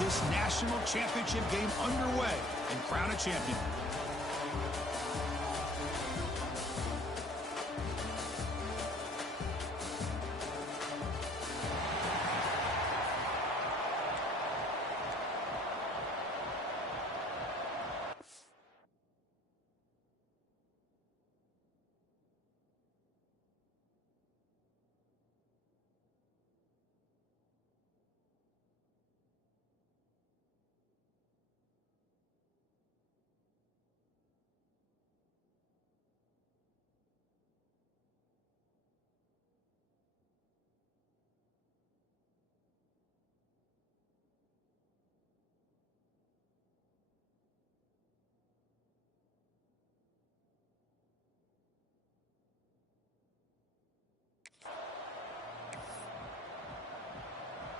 this national championship game underway and crown a champion.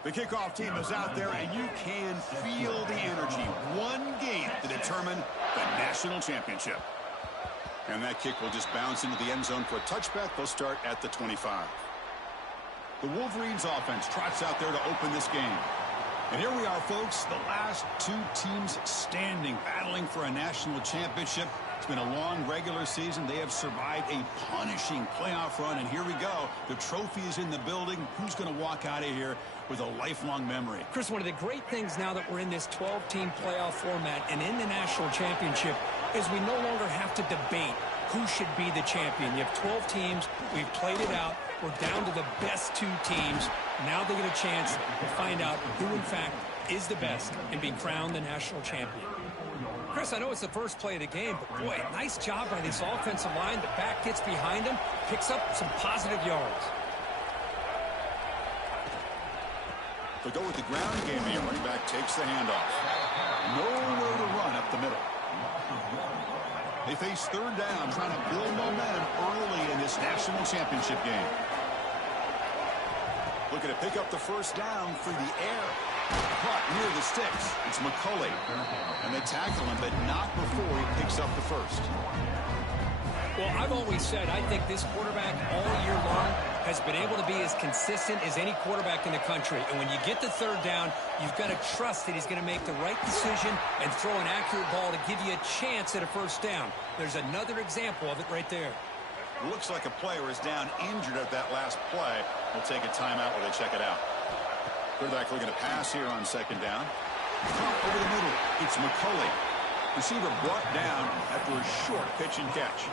The kickoff team is out there, and you can feel the energy. One game to determine the national championship. And that kick will just bounce into the end zone for a touchback. They'll start at the 25. The Wolverines offense trots out there to open this game. And here we are, folks, the last two teams standing, battling for a national championship. It's been a long regular season. They have survived a punishing playoff run, and here we go. The trophy is in the building. Who's going to walk out of here with a lifelong memory? Chris, one of the great things now that we're in this 12-team playoff format and in the national championship is we no longer have to debate who should be the champion. You have 12 teams. We've played it out. We're down to the best two teams. Now they get a chance to find out who, in fact, is the best and be crowned the national champion. Chris, I know it's the first play of the game, but boy, nice job by this offensive line. The back gets behind him, picks up some positive yards. To go with the ground game, the running back takes the handoff. Nowhere to run up the middle. They face third down, trying to build momentum early in this national championship game. Looking to pick up the first down through the air. Caught near the sticks. It's McCulley. And they tackle him, but not before he picks up the first. Well, I've always said I think this quarterback all year long has been able to be as consistent as any quarterback in the country. And when you get the third down, you've got to trust that he's going to make the right decision and throw an accurate ball to give you a chance at a first down. There's another example of it right there. Looks like a player is down injured at that last play. We'll take a timeout while they check it out. Quarterback looking to pass here on second down. Over the middle, it's McCulley. Receiver brought down after a short pitch and catch.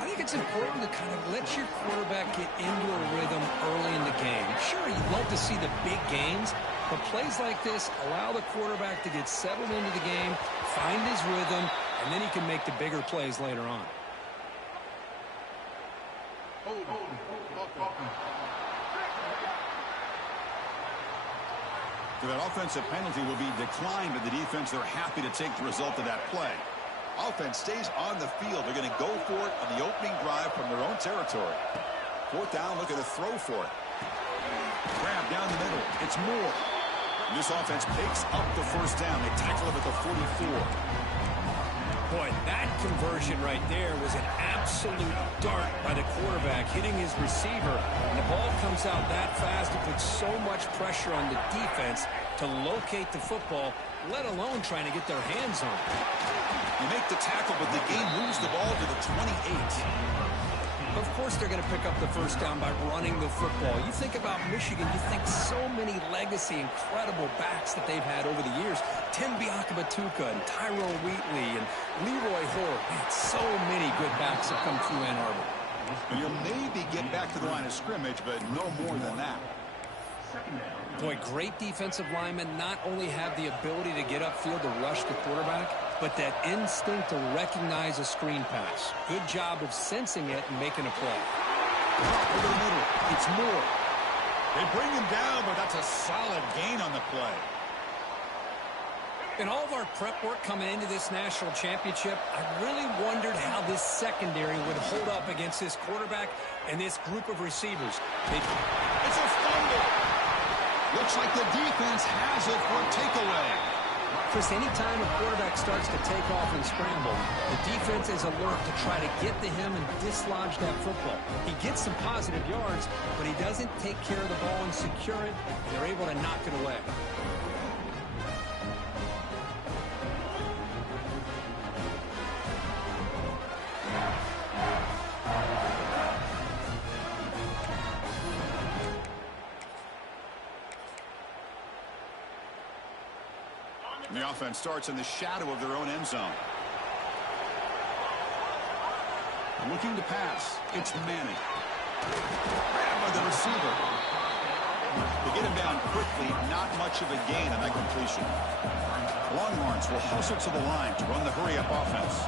I think it's important to kind of let your quarterback get into a rhythm early in the game. Sure, you'd love to see the big gains, but plays like this allow the quarterback to get settled into the game, find his rhythm, and then he can make the bigger plays later on. So that offensive penalty will be declined by the defense. They're happy to take the result of that play. Offense stays on the field. They're going to go for it on the opening drive from their own territory. Fourth down, looking to throw for it. Grab down the middle. It's Moore. And this offense picks up the first down. They tackle him at the 44. Boy, that conversion right there was an absolute dart by the quarterback, hitting his receiver. And the ball comes out that fast. It puts so much pressure on the defense to locate the football, let alone trying to get their hands on it. You make the tackle, but the game moves the ball to the 28. Of course they're going to pick up the first down by running the football. You think about Michigan, you think so many legacy, incredible backs that they've had over the years. Tim Biakabatuka and Tyrone Wheatley and Leroy Hoare. Man, so many good backs have come through Ann Arbor. And you'll maybe get back to the line of scrimmage, but no more than that. Boy, great defensive linemen not only have the ability to get upfield to rush the quarterback, but that instinct to recognize a screen pass. Good job of sensing it and making a play. Over the middle, it's Moore. They bring him down, but that's a solid gain on the play. In all of our prep work coming into this national championship, I really wondered how this secondary would hold up against this quarterback and this group of receivers. It's a fumble. Looks like the defense has it for a takeaway. Chris, anytime a quarterback starts to take off and scramble, the defense is alert to try to get to him and dislodge that football. He gets some positive yards, but he doesn't take care of the ball and secure it, and they're able to knock it away. And the offense starts in the shadow of their own end zone. Looking to pass. It's Manning. Grabbed by the receiver. They get him down quickly. Not much of a gain on that completion. Longhorns will hustle to the line to run the hurry-up offense.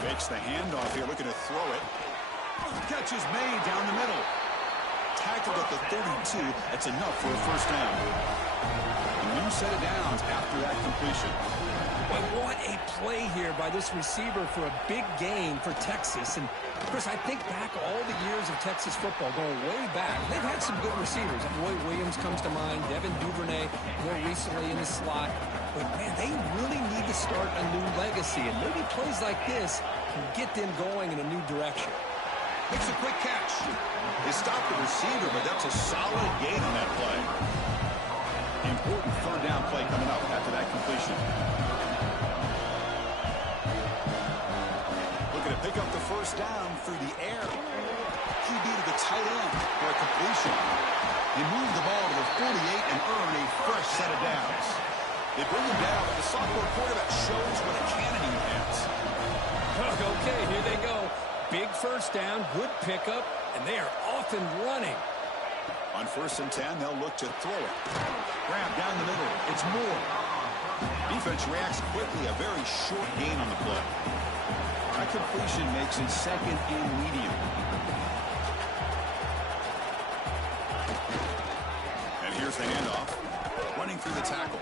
Fakes the handoff here, looking to throw it. Catch is made down the middle. Tackled at the 32. That's enough for a first down. A new set of downs after that completion. But what a play here by this receiver for a big gain for Texas. And, Chris, I think back all the years of Texas football, going way back. They've had some good receivers. Roy Williams comes to mind, Devin Duvernay more recently in the slot. But, man, they really need to start a new legacy. And maybe plays like this can get them going in a new direction. Makes a quick catch. They stopped the receiver, but that's a solid gain on that play. Important third down play coming up after that completion. Looking to pick up the first down through the air. QB to the tight end for a completion. They move the ball to the 48 and earn a fresh set of downs. They bring him down, but the sophomore quarterback shows what a cannon he has. Okay, here they go. Big first down, good pickup, and they are off and running. On 1st and 10, they'll look to throw it. Grab down the middle. It's Moore. Defense reacts quickly. A very short gain on the play. That completion makes it second and medium. And here's the handoff. Running through the tackle.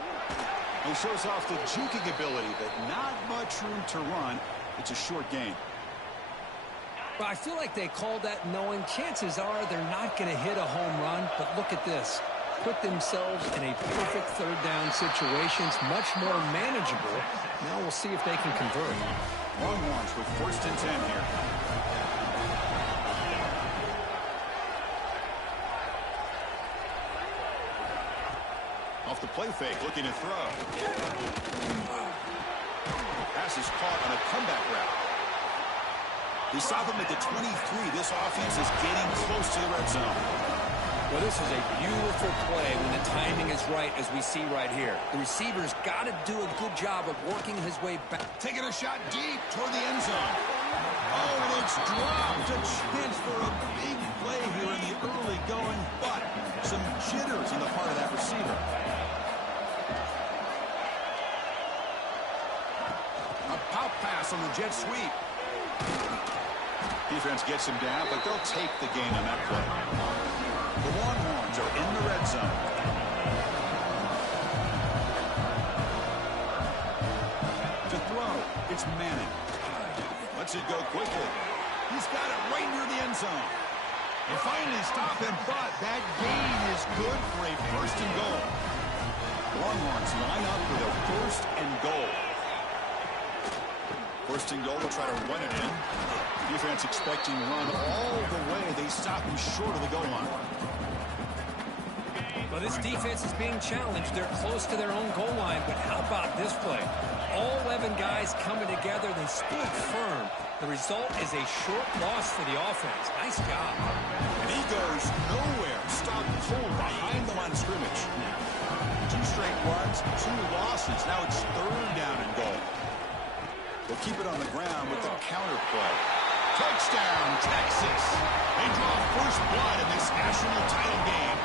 He shows off the juking ability, but not much room to run. It's a short gain. Well, I feel like they called that knowing chances are they're not going to hit a home run, but look at this. Put themselves in a perfect third down situation. It's much more manageable. Now we'll see if they can convert. Longhorns with 1st and 10 here. Off the play fake, looking to throw. Pass is caught on a comeback route. They stop him at the 23. This offense is getting close to the red zone. Well, this is a beautiful play when the timing is right, as we see right here. The receiver's got to do a good job of working his way back. Taking a shot deep toward the end zone. Oh, and it's dropped. A chance for a big play here in the early going, but some jitters on the part of that receiver. A pop pass on the jet sweep. Defense gets him down, but they'll take the gain on that play. The Longhorns are in the red zone. To throw, it's Manning. Lets it go quickly. He's got it right near the end zone. They finally stop him, but that gain is good for a 1st and goal. Longhorns line up with a 1st and goal. 1st and goal, they'll try to run it in. Defense expecting run all the way. They stop him short of the goal line. Well, this defense is being challenged. They're close to their own goal line, but how about this play? All 11 guys coming together. They stood firm. The result is a short loss for the offense. Nice job. And he goes nowhere. Stopped cold behind the line of scrimmage. 2 straight runs, 2 losses. Now it's 3rd down and goal. They'll keep it on the ground with the counter play. Touchdown, Texas. They draw first blood in this national title game.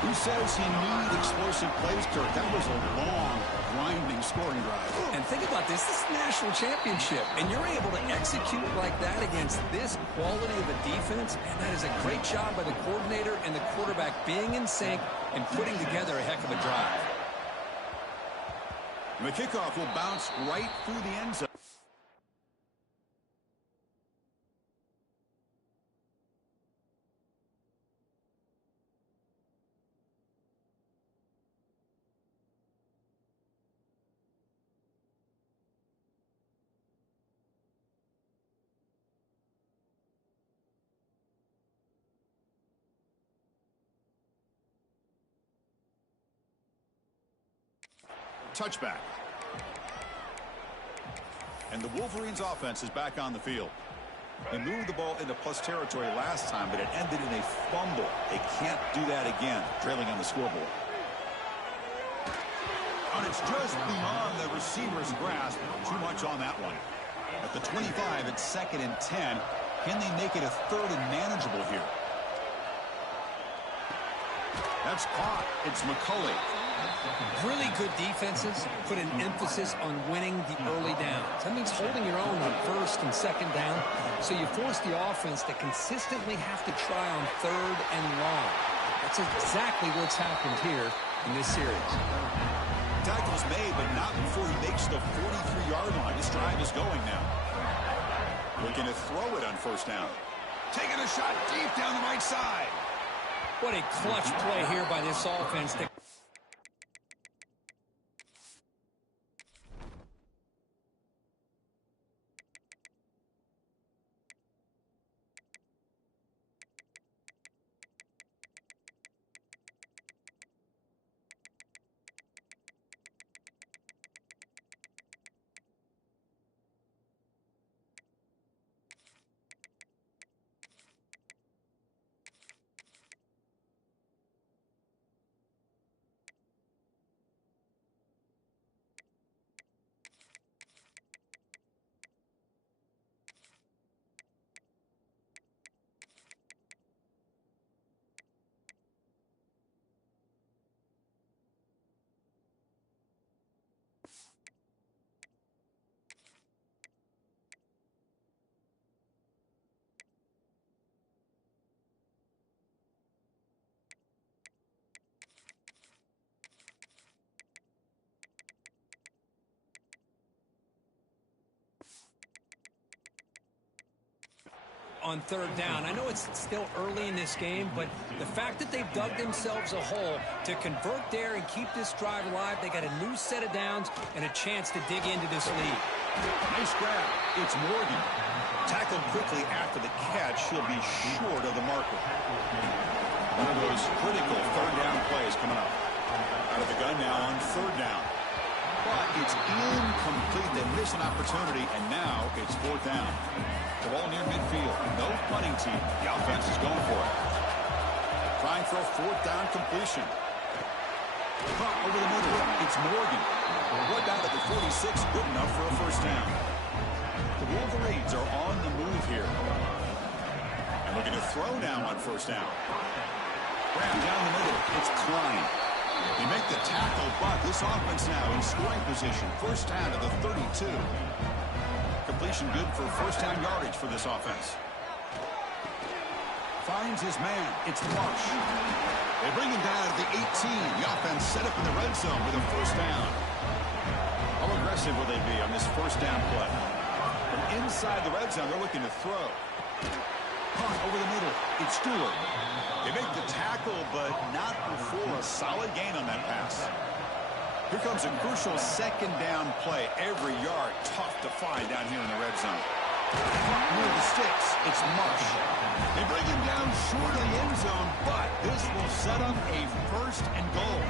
Who says you need explosive plays, Kirk? That was a long, grinding scoring drive. And think about this. This is a national championship, and you're able to execute like that against this quality of a defense, and that is a great job by the coordinator and the quarterback being in sync and putting together a heck of a drive. And the kickoff will bounce right through the end zone. Touchback. And the Wolverines offense is back on the field. They moved the ball into plus territory last time, but it ended in a fumble. They can't do that again, trailing on the scoreboard. And it's just beyond the receiver's grasp. Too much on that one. At the 25, it's 2nd and 10. Can they make it a 3rd and manageable here? That's caught. It's McCulley. Really good defenses put an emphasis on winning the early downs. That means holding your own on 1st and 2nd down, so you force the offense to consistently have to try on 3rd and long. That's exactly what's happened here in this series. Tackle's made, but not before he makes the 43-yard line. This drive is going now. Looking to throw it on 1st down. Taking a shot deep down the right side. What a clutch play here by this offense. On 3rd down. I know it's still early in this game, but the fact that they've dug themselves a hole to convert there and keep this drive alive, they got a new set of downs and a chance to dig into this lead. Nice grab. It's Morgan. Tackled quickly after the catch. He'll be short of the marker. One of those critical 3rd down plays coming up. Out of the gun now on 3rd down. But it's incomplete. They miss an opportunity, and now it's 4th down. The ball near midfield. No punting team. The offense is going for it. Trying for a 4th down completion. Caught over the middle. It's Morgan. What down at the 46. Good enough for a 1st down. The Wolverines are on the move here. And looking to throw now on 1st down. Grab down the middle. It's Klein. They make the tackle, but this offense now in scoring position. 1st down to the 32. Completion good for 1st down yardage for this offense. Finds his man. It's Marsh. They bring him down at the 18. The offense set up in the red zone with a 1st down. How aggressive will they be on this 1st down play? From inside the red zone, they're looking to throw. Caught over the middle. It's Stewart. They make the tackle, but not before a solid gain on that pass. Here comes a crucial 2nd down play. Every yard tough to find down here in the red zone. Near the sticks, it's Marsh. They bring him down short of the end zone, but this will set up a 1st and goal.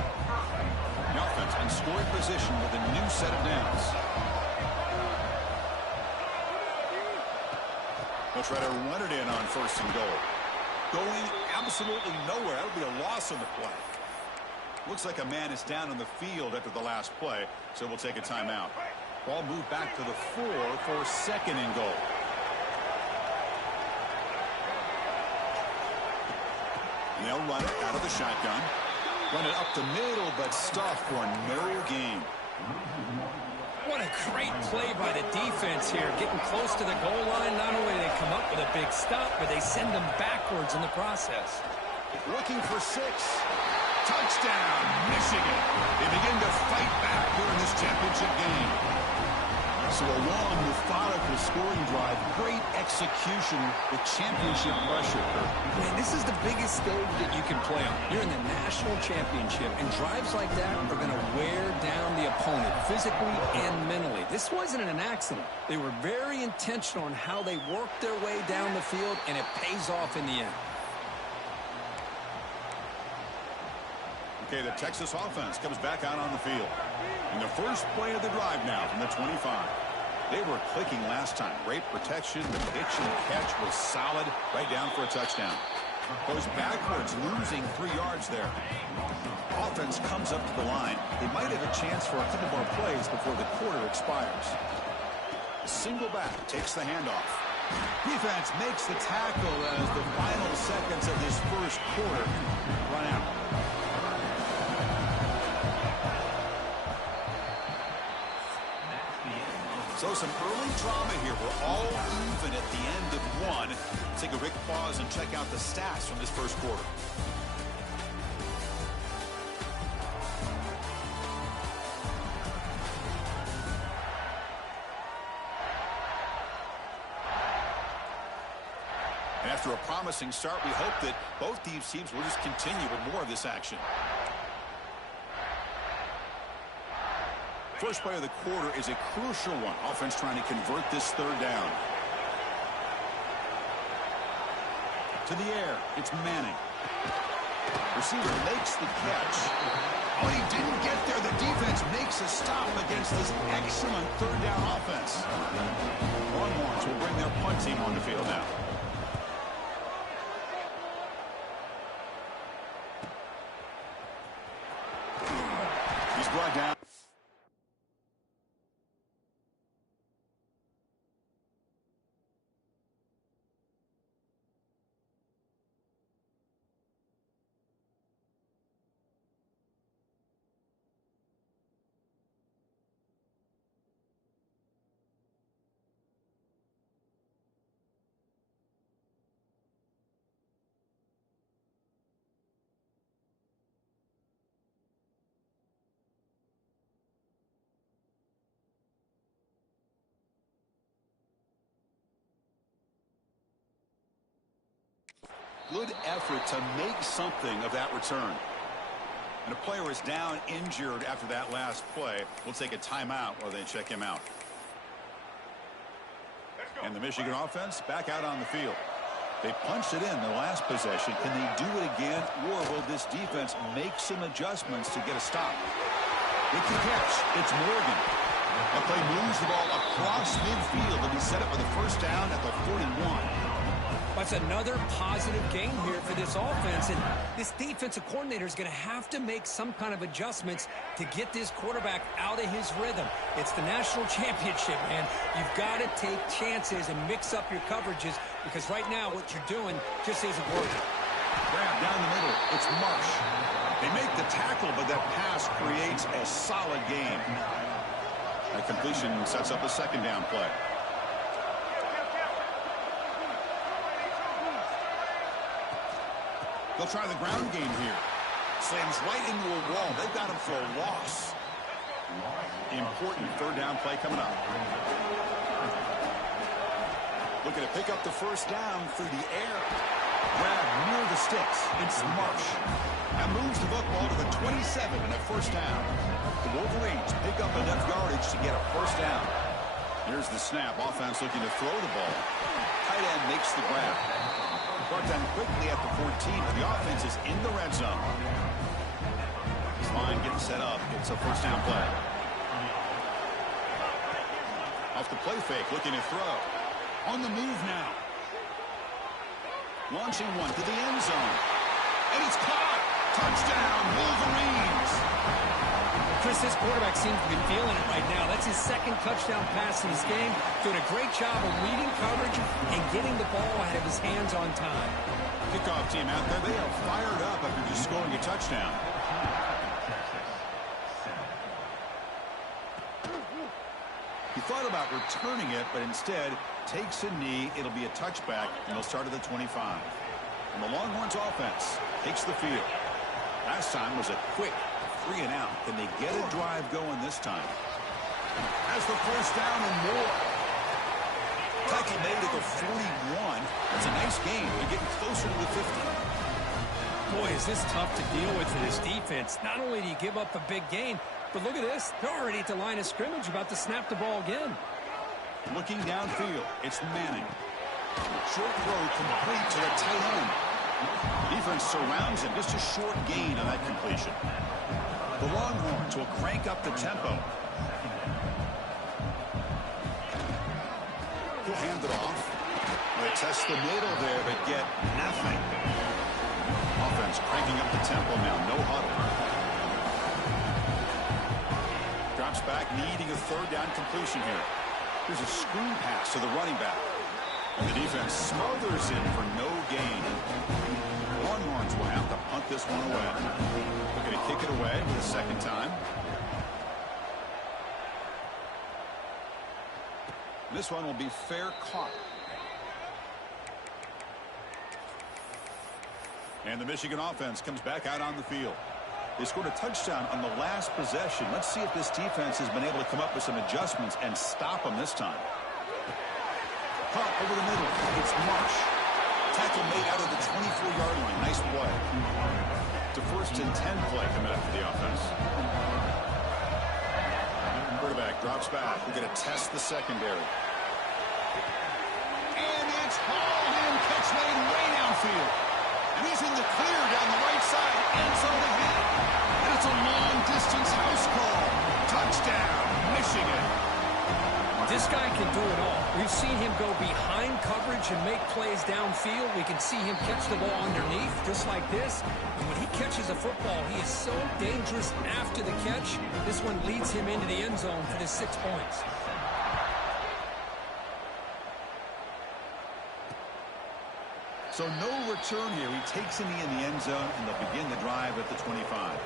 The offense in scoring position with a new set of downs. They'll try to run it in on 1st and goal. Going absolutely nowhere. That would be a loss on the play. Looks like a man is down on the field after the last play, so we'll take a timeout. Ball moved back to the 4 for 2nd and goal. And they'll run it out of the shotgun. Run it up the middle, but stuffed for no gain. What a great play by the defense here. Getting close to the goal line. Not only do they come up with a big stop, but they send them backwards in the process. Looking for 6. Touchdown, Michigan. They begin to fight back here in this championship game. So a long, methodical scoring drive. Great execution with championship pressure. Man, this is the biggest stage that you can play on. You're in the national championship, and drives like that are going to wear down the opponent physically and mentally. This wasn't an accident. They were very intentional on how they worked their way down the field, and it pays off in the end. Okay, the Texas offense comes back out on the field. In the first play of the drive now from the 25. They were clicking last time. Great protection. The pitch and catch was solid. Right down for a touchdown. Goes backwards, losing 3 yards there. Offense comes up to the line. They might have a chance for a couple more plays before the quarter expires. Single back takes the handoff. Defense makes the tackle as the final seconds of this first quarter run out. So some early drama here. We're all even at the end of one. Take a quick pause and check out the stats from this first quarter. After a promising start, we hope that both these teams will just continue with more of this action. First play of the quarter is a crucial one. Offense trying to convert this third down. To the air, it's Manning. Receiver makes the catch. Oh, he didn't get there. The defense makes a stop against this excellent third down offense. Longhorns will bring their punt team on the field now. He's brought down. Good effort to make something of that return. And a player is down injured after that last play. We'll take a timeout while they check him out. And the Michigan offense back out on the field. They punched it in the last possession. Can they do it again, or will this defense make some adjustments to get a stop? They can catch. It's Morgan. The play moves the ball across midfield, and he set it for the first down at the 41. That's another positive game here for this offense, and this defensive coordinator is going to have to make some kind of adjustments to get this quarterback out of his rhythm. It's the national championship, man. You've got to take chances and mix up your coverages, because right now what you're doing just isn't working. Grab down the middle. It's Marsh. They make the tackle, but that pass creates a solid gain. That completion sets up a second down play. They'll try the ground game here. Slams right into a wall. They've got him for a loss. Important third down play coming up. Looking to pick up the first down through the air. Grab near the sticks. It's Marsh. That moves the football to the 27 and a first down. The Wolverines pick up enough yardage to get a first down. Here's the snap. Offense looking to throw the ball. Tight end makes the grab. Brought down quickly at the 14, but the offense is in the red zone. This line getting set up. It's a first down play. Off the play fake, looking to throw. On the move now. Launching one to the end zone. And it's caught. Touchdown, Wolverines. Chris, this quarterback seems to be feeling it right now. That's his second touchdown pass in this game. Doing a great job of reading coverage and getting the ball out of his hands on time. Kickoff team out there. They are fired up after just scoring a touchdown. He thought about returning it, but instead takes a knee. It'll be a touchback, and they'll start at the 25. And the Longhorns offense takes the field. Last time was a quick 3 and out. Can they get a drive going this time? As the first down and more. Tackle made at the 41. It's a nice game. They're getting closer to the 50. Boy, is this tough to deal with for this defense. Not only do you give up a big gain, but look at this. They're already at the line of scrimmage, about to snap the ball again. Looking downfield, it's Manning. Short throw complete to the tight end. Defense surrounds him. Just a short gain on that completion. The Longhorns will crank up the tempo. will hand it off. They test the middle there, but get nothing. Offense cranking up the tempo now. No huddle. Drops back, needing a third down completion here. Here's a screen pass to the running back. And the defense smothers him for no gain. Longhorns will have to punt this one away. They're going to kick it away for the second time. This one will be fair caught. And the Michigan offense comes back out on the field. They scored a touchdown on the last possession. Let's see if this defense has been able to come up with some adjustments and stop them this time. Caught over the middle. It's Marsh. Tackle made out of the 24-yard line. Nice play. It's a 1st and 10 play coming up for the offense. Quarterback drops back. We're going to test the secondary. And it's hauled in. Catch made way downfield. And he's in the clear down the right side. End zone ahead. And it's a long-distance house call. Touchdown, Michigan. This guy can do it all. We've seen him go behind coverage and make plays downfield. We can see him catch the ball underneath, just like this. And when he catches a football, he is so dangerous after the catch. This one leads him into the end zone for the 6 points. So no return here. He takes him in the end zone, and they'll begin the drive at the 25.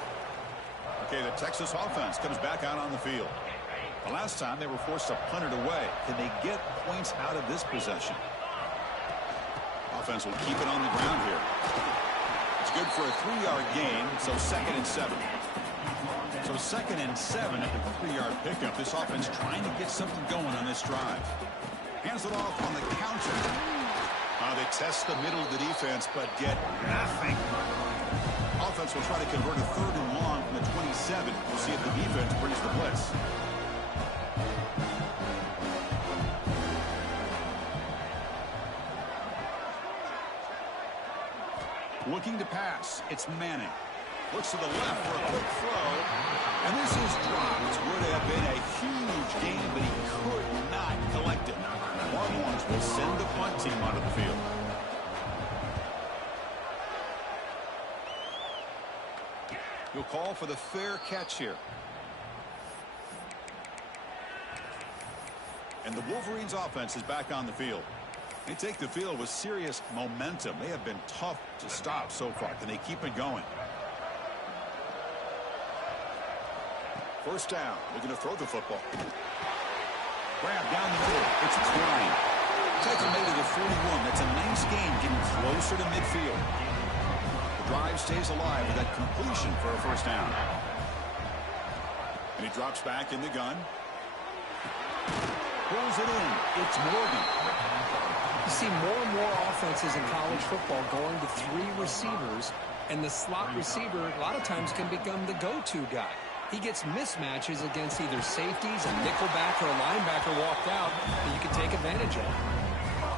Okay, the Texas offense comes back out on the field. The last time they were forced to punt it away. Can they get points out of this possession? Offense will keep it on the ground here. It's good for a 3-yard gain, so 2nd and 7. So 2nd and 7 at the 3-yard pickup. This offense trying to get something going on this drive. Hands it off on the counter. They test the middle of the defense, but get nothing. Offense will try to convert a 3rd and long from the 27. We'll see if the defense brings the blitz. Looking to pass. It's Manning. Looks to the left for a quick throw. And this is dropped. Would have been a huge gain, but he could not collect it. Longhorns will send the punt team onto the field. He'll call for the fair catch here. And the Wolverines offense is back on the field. They take the field with serious momentum. They have been tough to stop so far. Can they keep it going? First down. Looking to throw the football. Grab down the middle. It's Klein. Tackle made it to 41. That's a nice gain, getting closer to midfield. The drive stays alive with that completion for a first down. And he drops back in the gun. Pulls it in. It's Morgan. You see more and more offenses in college football going to 3 receivers, and the slot receiver a lot of times can become the go-to guy. He gets mismatches against either safeties, a nickelback, or a linebacker walked out that you can take advantage of.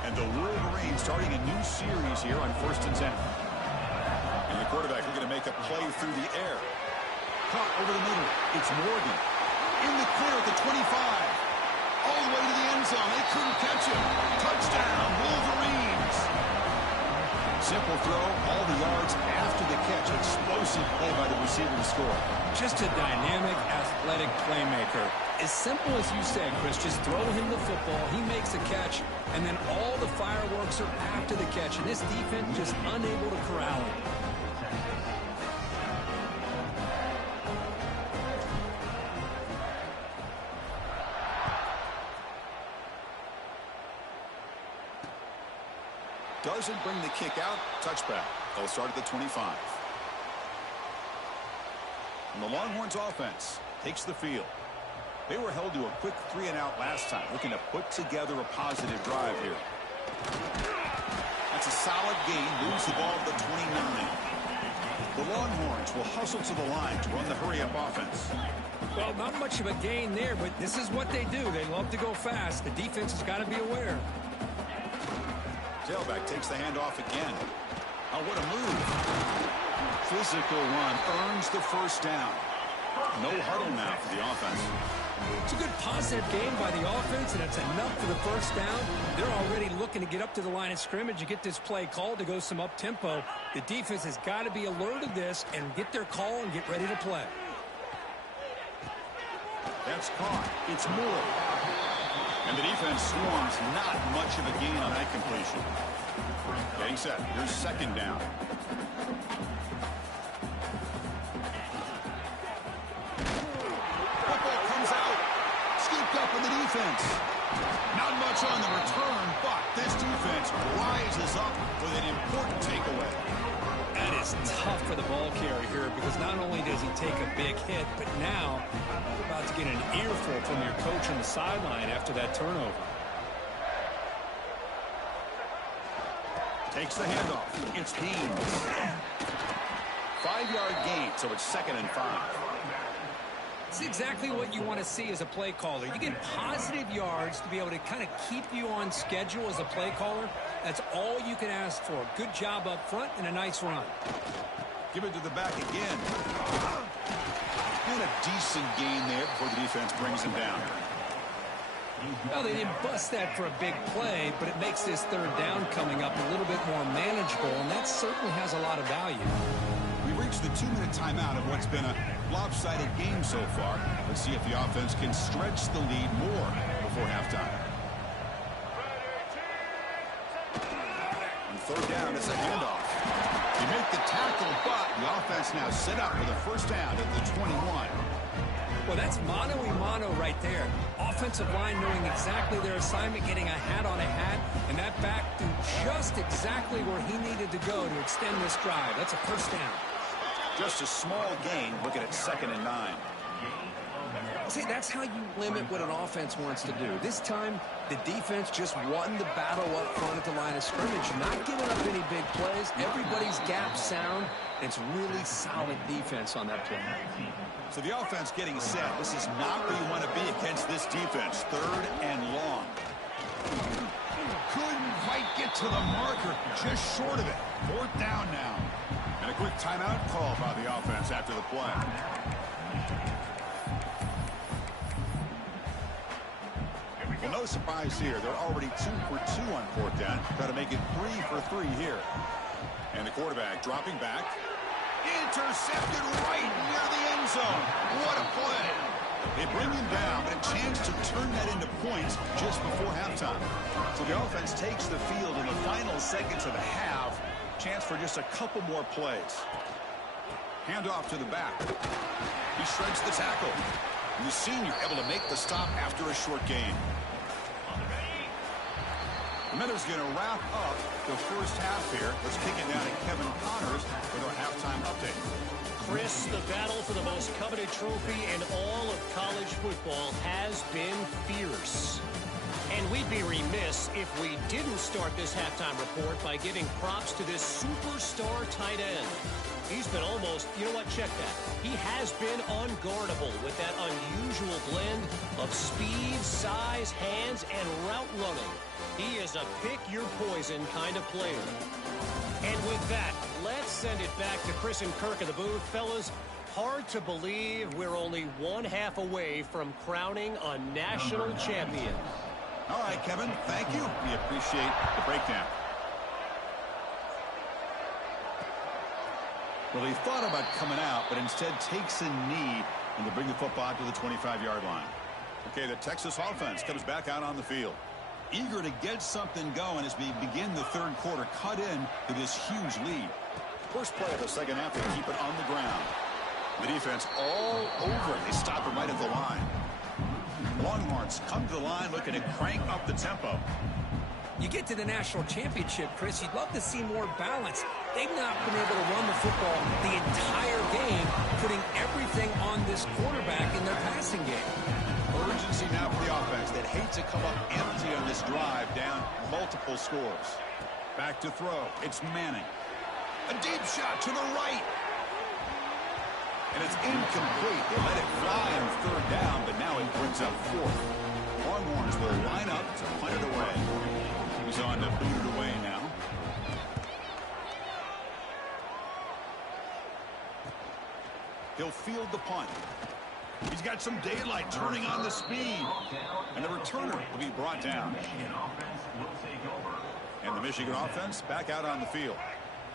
And the Wolverines starting a new series here on 1st and 10. And the quarterback looking to make a play through the air. Caught over the middle. It's Morgan. In the clear at the 25. All the way to the end zone. They couldn't catch him. Touchdown, Wolverines. Simple throw, all the yards after the catch. Explosive play by the receiver to score. Just a dynamic, athletic playmaker. As simple as you said, Chris, just throw him the football, he makes a catch, and then all the fireworks are after the catch, and this defense just unable to corral him. Doesn't bring the kick out. Touchback. They'll start at the 25. And the Longhorns offense takes the field. They were held to a quick 3-and-out last time, looking to put together a positive drive here. That's a solid gain. Moves the ball to the 29. The Longhorns will hustle to the line to run the hurry-up offense. Well, not much of a gain there, but this is what they do. They love to go fast. The defense has got to be aware. Tailback takes the handoff again. Oh, what a move. Physical run earns the first down. No huddle now for the offense. It's a good positive game by the offense, and it's enough for the first down. They're already looking to get up to the line of scrimmage and get this play called to go some up-tempo. The defense has got to be alert of this and get their call and get ready to play. That's caught. It's Moore. And the defense swarms. Not much of a gain on that completion. Getting set. Here's second down. Football comes out. Scooped up in the defense. Not much on the return, but this defense rises up with an important takeaway. That is tough for the ball carrier here because not only does he take a big hit, but now you're about to get an earful from your coach on the sideline after that turnover. Takes the handoff. It's Haynes. 5-yard gain, so it's 2nd and 5. It's exactly what you want to see as a play caller. You get positive yards to be able to kind of keep you on schedule as a play caller. That's all you can ask for. Good job up front and a nice run. Give it to the back again. And a decent gain there before the defense brings him down. Well, they didn't bust that for a big play, but it makes this third down coming up a little bit more manageable, and that certainly has a lot of value. We reached the 2-minute timeout of what's been a lopsided game so far. Let's see if the offense can stretch the lead more before halftime. On third down, it's a handoff. You make the tackle, but the offense now set up with a first down at the 21. Well, that's mano-a-mano right there. Offensive line knowing exactly their assignment, getting a hat on a hat, and that back threw just exactly where he needed to go to extend this drive. That's a first down. Just a small gain, looking at 2nd and 9. See, that's how you limit what an offense wants to do. This time, the defense just won the battle up front at the line of scrimmage, not giving up any big plays. Everybody's gap sound. It's really solid defense on that play. So the offense getting set. This is not where you want to be against this defense. 3rd and long. Couldn't quite get to the marker. Just short of it. 4th down now. And a quick timeout call by the offense after the play. Well, no surprise here. They're already 2 for 2 on 4th down. Try to make it 3 for 3 here. And the quarterback dropping back. Intercepted right near the end zone. What a play. They bring him down, but a chance to turn that into points just before halftime. So the offense takes the field in the final seconds of the half. Chance for just a couple more plays. Handoff to the back. He shreds the tackle. And the senior able to make the stop after a short gain. The Miners going to wrap up the first half here. Let's kick it down to Kevin Connors with our halftime update. Chris, the battle for the most coveted trophy in all of college football has been fierce. And we'd be remiss if we didn't start this halftime report by giving props to this superstar tight end. He's been almost, you know what, check that. He has been unguardable with that unusual blend of speed, size, hands, and route running. He is a pick-your-poison kind of player. And with that, let's send it back to Chris and Kirk in the booth. Fellas, hard to believe we're only 1/2 away from crowning a national champion. All right, Kevin, thank you. We appreciate the breakdown. Well, he thought about coming out, but instead takes a knee and to bring the football to the 25-yard line. Okay, the Texas offense comes back out on the field. Eager to get something going as we begin the third quarter, cut in to this huge lead. First play of the second half, they keep it on the ground. The defense all over it. They stop it right at the line. Longhorns come to the line looking to crank up the tempo. You get to the national championship, Chris, you'd love to see more balance. They've not been able to run the football the entire game, putting everything on this quarterback in their passing game. Urgency now for the offense. They'd hate to come up empty on this drive, down multiple scores. Back to throw. It's Manning. A deep shot to the right. And it's incomplete. They let it fly on 3rd down, but now it brings up 4th. Longhorns will line up to punt it away. He's on to boot it away now. He'll field the punt. He's got some daylight, turning on the speed. And the returner will be brought down. And the Michigan offense back out on the field.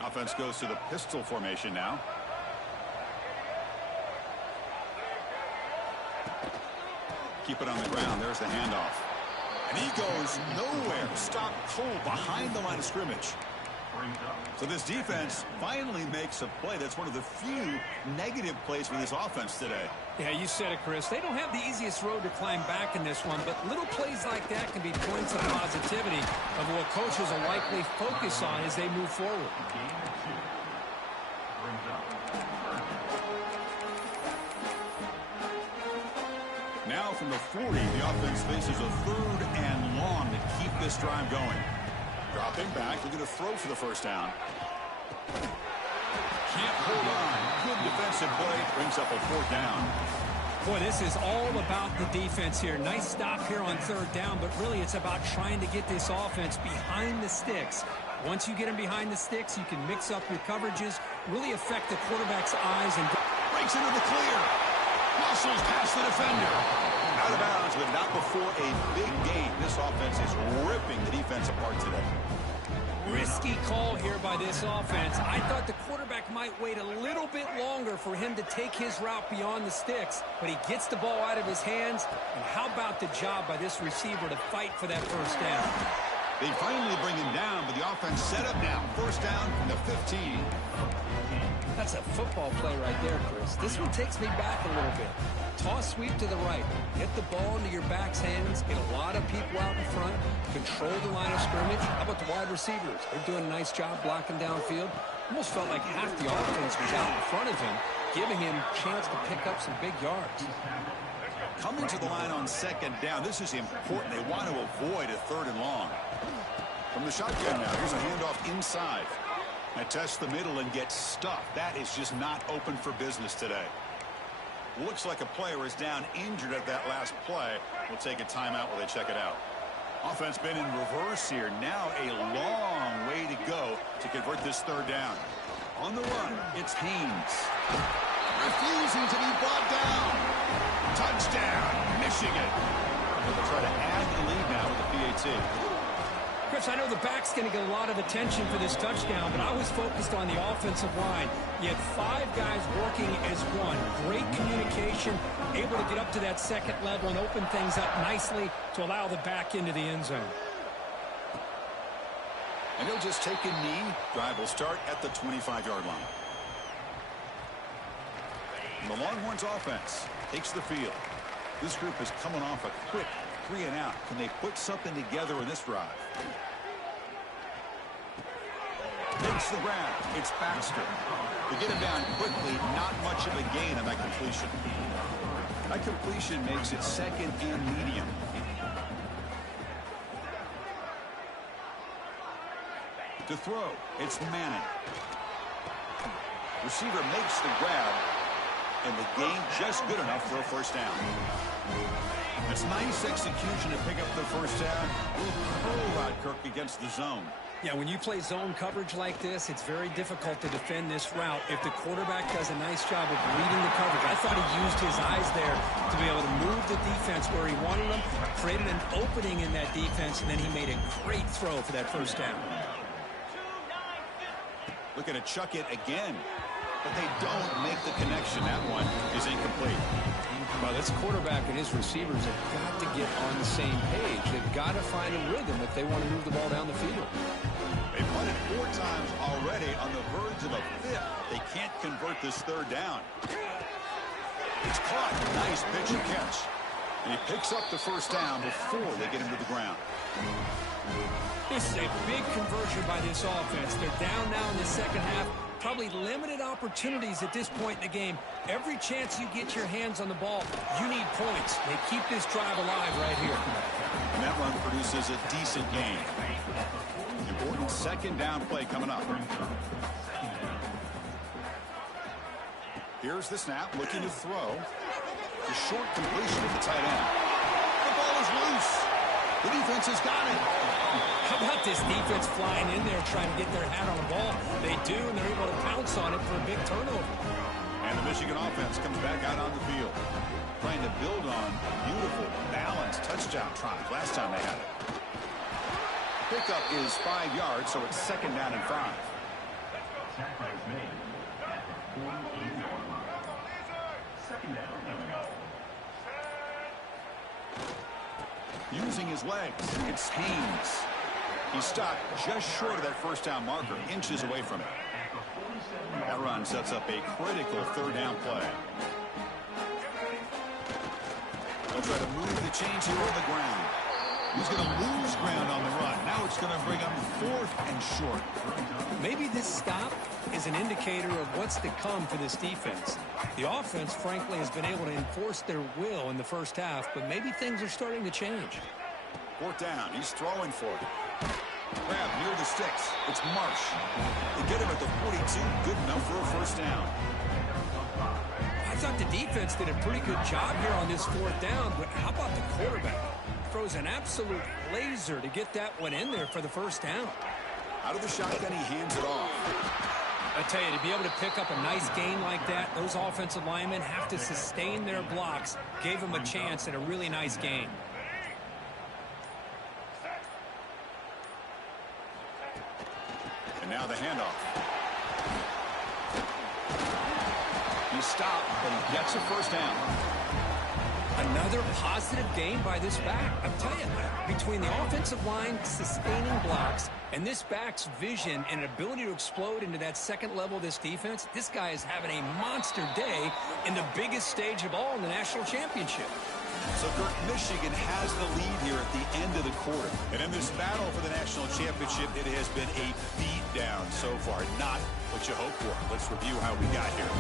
Offense goes to the pistol formation now. Keep it on the ground. There's the handoff. And he goes nowhere. Stop cold behind the line of scrimmage. So this defense finally makes a play. That's one of the few negative plays for this offense today. Yeah, you said it, Chris. They don't have the easiest road to climb back in this one, but little plays like that can be points of positivity of what coaches will likely focus on as they move forward. Now from the 40, the offense faces a 3rd and long to keep this drive going. Dropping back, looking to throw for the first down. Can't hold on. Good defensive play. Brings up a 4th down. Boy, this is all about the defense here. Nice stop here on 3rd down, but really it's about trying to get this offense behind the sticks. Once you get them behind the sticks, you can mix up your coverages, really affect the quarterback's eyes. And breaks into the clear. Muscles past the defender. Out of bounds, but not before a big gain. This offense is ripping the defense apart today. Risky call here by this offense. I thought the quarterback might wait a little bit longer for him to take his route beyond the sticks, but he gets the ball out of his hands. And how about the job by this receiver to fight for that first down? They finally bring him down, but the offense set up now. First down from the 15. That's a football play right there, Chris. This one takes me back a little bit. Toss sweep to the right. Get the ball into your back's hands. Get a lot of people out in front. Control the line of scrimmage. How about the wide receivers? They're doing a nice job blocking downfield. Almost felt like half the offense was out in front of him, giving him a chance to pick up some big yards. Coming to the line on 2nd down. This is important. They want to avoid a 3rd and long. From the shotgun now, here's a handoff inside. And test the middle and get stuffed. That is just not open for business today. Looks like a player is down injured at that last play. We'll take a timeout while they check it out. Offense been in reverse here. Now a long way to go to convert this 3rd down. On the run, it's Haynes. Refusing to be brought down. Touchdown, Michigan. They'll try to add the lead now with the PAT. Chris, I know the back's going to get a lot of attention for this touchdown, but I was focused on the offensive line. You had 5 guys working as one. Great communication, able to get up to that 2nd level and open things up nicely to allow the back into the end zone. And he'll just take a knee. Drive will start at the 25-yard line. And the Longhorns offense takes the field. This group is coming off a quick 3 and out. Can they put something together in this drive? Takes the grab. It's Baxter. To get him down quickly, not much of a gain on that completion. That completion makes it 2nd and medium. To throw, it's Manning. Receiver makes the grab, and the gain just good enough for a first down. That's nice execution to pick up the first down. Little curl route, Kirk, against the zone. Yeah, when you play zone coverage like this, it's very difficult to defend this route if the quarterback does a nice job of reading the coverage. I thought he used his eyes there to be able to move the defense where he wanted them, created an opening in that defense, and then he made a great throw for that first down. Looking to chuck it again, but they don't make the connection. That one is incomplete. Well, this quarterback and his receivers have got to get on the same page. They've got to find a rhythm if they want to move the ball down the field. They've punted 4 times already on the verge of a 5th. They can't convert this 3rd down. It's caught. Nice pitch and catch. And he picks up the first down before they get him to the ground. This is a big conversion by this offense. They're down now in the 2nd half. Probably limited opportunities at this point in the game. Every chance you get your hands on the ball, you need points. They keep this drive alive right here. And that run produces a decent gain. Important 2nd down play coming up. Here's the snap, looking to throw. It's a short completion to the tight end. The ball is loose. The defense has got it. How about this defense flying in there trying to get their hat on the ball? They do, and they're able to pounce on it for a big turnover. And the Michigan offense comes back out on the field. trying to build on a beautiful, balanced touchdown drive last time they had it. Pickup is 5 yards, so it's 2nd down and 5. Using his legs, it's Haynes. He's stopped just short of that 1st down marker, inches away from it. That run sets up a critical 3rd down play. They'll try to move the chains here on the ground. He's going to lose ground on the run. Now it's going to bring up 4th and short. Maybe this stop is an indicator of what's to come for this defense. The offense, frankly, has been able to enforce their will in the 1st half, but maybe things are starting to change. 4th down. He's throwing for it. Grab near the sticks. It's Marsh. They get him at the 42. Good enough for a 1st down. I thought the defense did a pretty good job here on this 4th down, but how about the quarterback? Throws an absolute laser to get that one in there for the 1st down. Out of the shotgun, he hands it off. I tell you, to be able to pick up a nice gain like that, those offensive linemen have to sustain their blocks. Gave him a chance at a really nice gain. And now the handoff. He stopped, but he gets a 1st down. Another positive gain by this back. I'll tell you, between the offensive line sustaining blocks and this back's vision and ability to explode into that 2nd level of this defense, this guy is having a monster day in the biggest stage of all in the national championship. So, Kirk, Michigan has the lead here at the end of the quarter. And in this battle for the national championship, it has been a beatdown so far. Not what you hoped for. Let's review how we got here.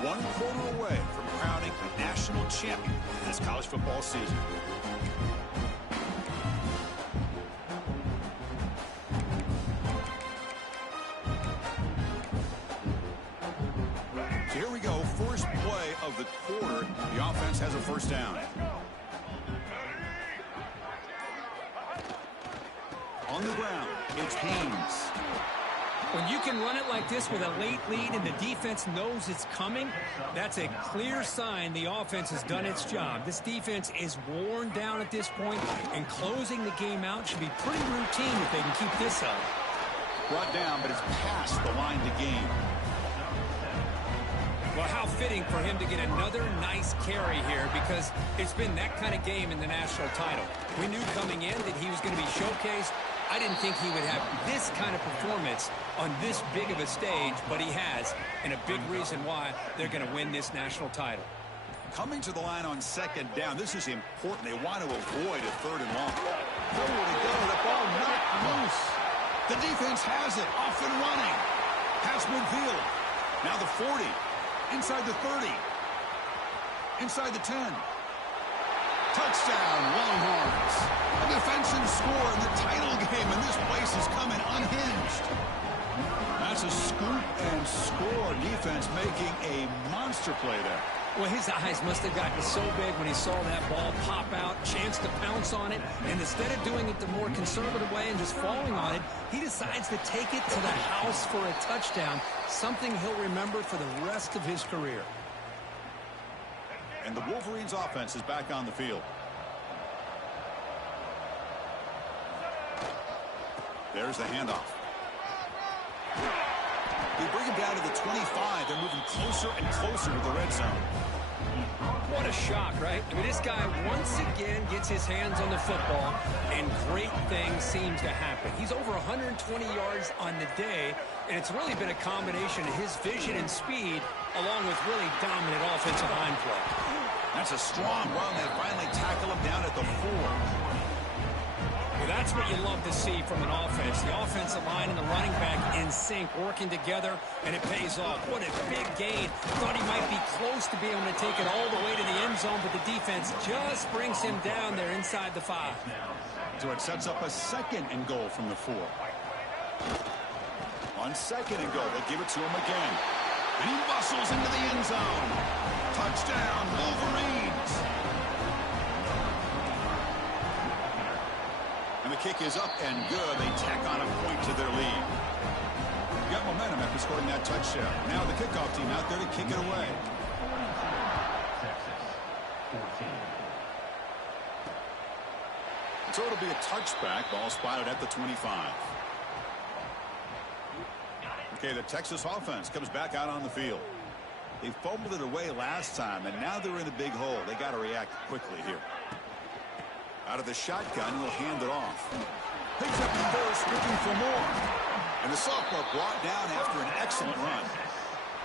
1 quarter away from crowning a national champion this college football season. So here we go, first play of the quarter. The offense has a 1st down. On the ground, it's Haynes. When you can run it like this with a late lead and the defense knows it's coming, that's a clear sign the offense has done its job. This defense is worn down at this point, and closing the game out should be pretty routine if they can keep this up. Brought down, but it's past the line to gain. Well, how fitting for him to get another nice carry here, because it's been that kind of game in the national title. We knew coming in that he was going to be showcased. I didn't think he would have this kind of performance on this big of a stage, but he has, and a big reason why they're going to win this national title. Coming to the line on 2nd down, this is important. They want to avoid a 3rd and long. Nowhere to go, the ball not loose. The defense has it, off and running. Pass midfield. Now the 40, inside the 30, inside the 10. Touchdown, Longhorns. A defensive score in the title game, and this place is coming unhinged. That's a scoop and score. Defense making a monster play there. Well, his eyes must have gotten so big when he saw that ball pop out, chance to pounce on it, and instead of doing it the more conservative way and just falling on it, he decides to take it to the house for a touchdown, something he'll remember for the rest of his career. And the Wolverines' offense is back on the field. There's the handoff. They bring him down to the 25. They're moving closer and closer to the red zone. What a shock, right? I mean, this guy once again gets his hands on the football, and great things seems to happen. He's over 120 yards on the day, and it's really been a combination of his vision and speed, along with really dominant offensive line play. That's a strong run. They finally tackle him down at the 4. Well, that's what you love to see from an offense. The offensive line and the running back in sync, working together, and it pays off. What a big gain. Thought he might be close to being able to take it all the way to the end zone, but the defense just brings him down there inside the 5. So it sets up a 2nd and goal from the 4. On 2nd and goal, they'll give it to him again. And he muscles into the end zone. Touchdown, Wolverines. And the kick is up and good. They tack on a point to their lead. You got momentum after scoring that touchdown. Now the kickoff team out there to kick it away. So it'll be a touchback. Ball spotted at the 25. Okay, the Texas offense comes back out on the field. They fumbled it away last time, and now they're in a big hole. They got to react quickly here. Out of the shotgun, he'll hand it off. Picks up the first, looking for more. And the sophomore brought down after an excellent run.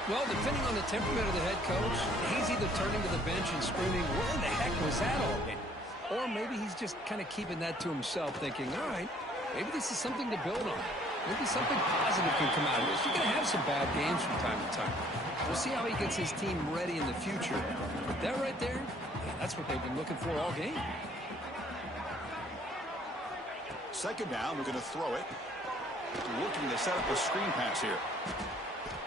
Well, depending on the temperament of the head coach, he's either turning to the bench and screaming, where the heck was that all game? Or maybe he's just kind of keeping that to himself, thinking, all right, maybe this is something to build on. Maybe something positive can come out of this. You're going to have some bad games from time to time. We'll see how he gets his team ready in the future. But that right there, that's what they've been looking for all game. Second down, we're going to throw it. Looking to set up a screen pass here.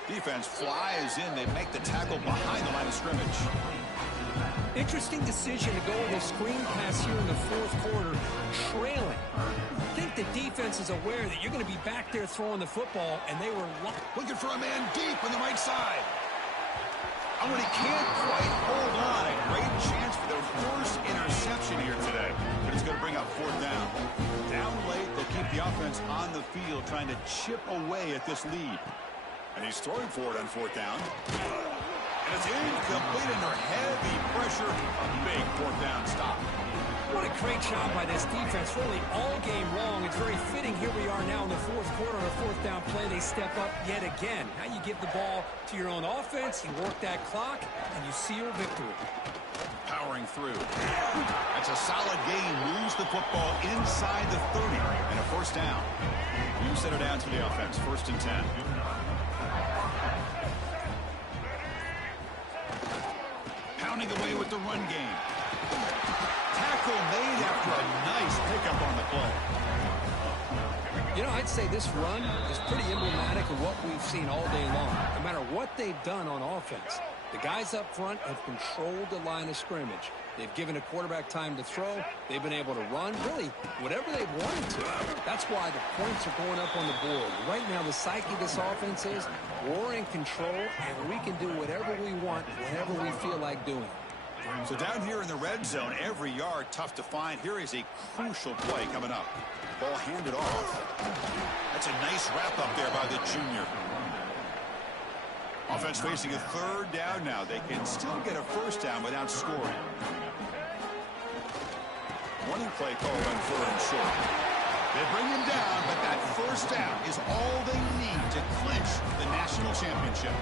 Defense flies in. They make the tackle behind the line of scrimmage. Interesting decision to go with a screen pass here in the fourth quarter, trailing. I think the defense is aware that you're going to be back there throwing the football, and they were looking for a man deep on the right side. Oh, and he can't quite hold on. A great chance for their first interception here today, but it's going to bring up fourth down. Down late, they keep the offense on the field, trying to chip away at this lead. And he's throwing for it on fourth down. And it's incomplete under heavy pressure. A big fourth down stop. What a great job by this defense, really all game long. It's very fitting. Here we are now in the fourth quarter, a fourth down play. They step up yet again. Now you give the ball to your own offense, you work that clock, and you seal victory. Powering through. That's a solid gain. Moves the football inside the 30 and a first down. You set it down to the offense. First and 10. Pounding away with the run game. Tackle made after a nice pickup on the play. You know, I'd say this run is pretty emblematic of what we've seen all day long. No matter what they've done on offense, the guys up front have controlled the line of scrimmage. They've given a quarterback time to throw. They've been able to run, really, whatever they've wanted to. That's why the points are going up on the board. Right now, the psyche of this offense is we're in control, and we can do whatever we want, whenever we feel like doing it. So down here in the red zone, every yard tough to find. Here is a crucial play coming up. Ball handed off. That's a nice wrap up there by the junior. Offense facing a third down now. They can still get a first down without scoring. Running play called on third and short. They bring him down, but that first down is all they need to clinch the national championship.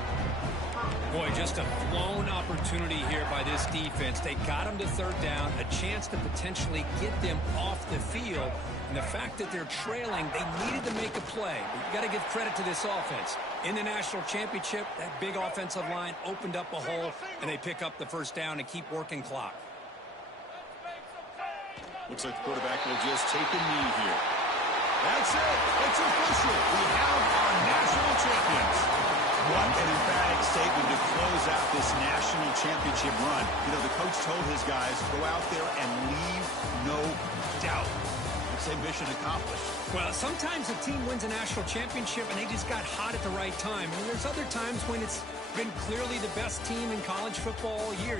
Boy, just a flown opportunity here by this defense. They got him to third down, a chance to potentially get them off the field. And the fact that they're trailing, they needed to make a play. But you got to give credit to this offense. In the national championship, that big offensive line opened up a hole, and they pick up the first down and keep working clock. Looks like the quarterback will just take a knee here. That's it. It's official. We have our national champions. What an emphatic statement to close out this national championship run. You know, the coach told his guys, go out there and leave no doubt. It's a mission accomplished. Well, sometimes a team wins a national championship and they just got hot at the right time. And there's other times when it's been clearly the best team in college football all year.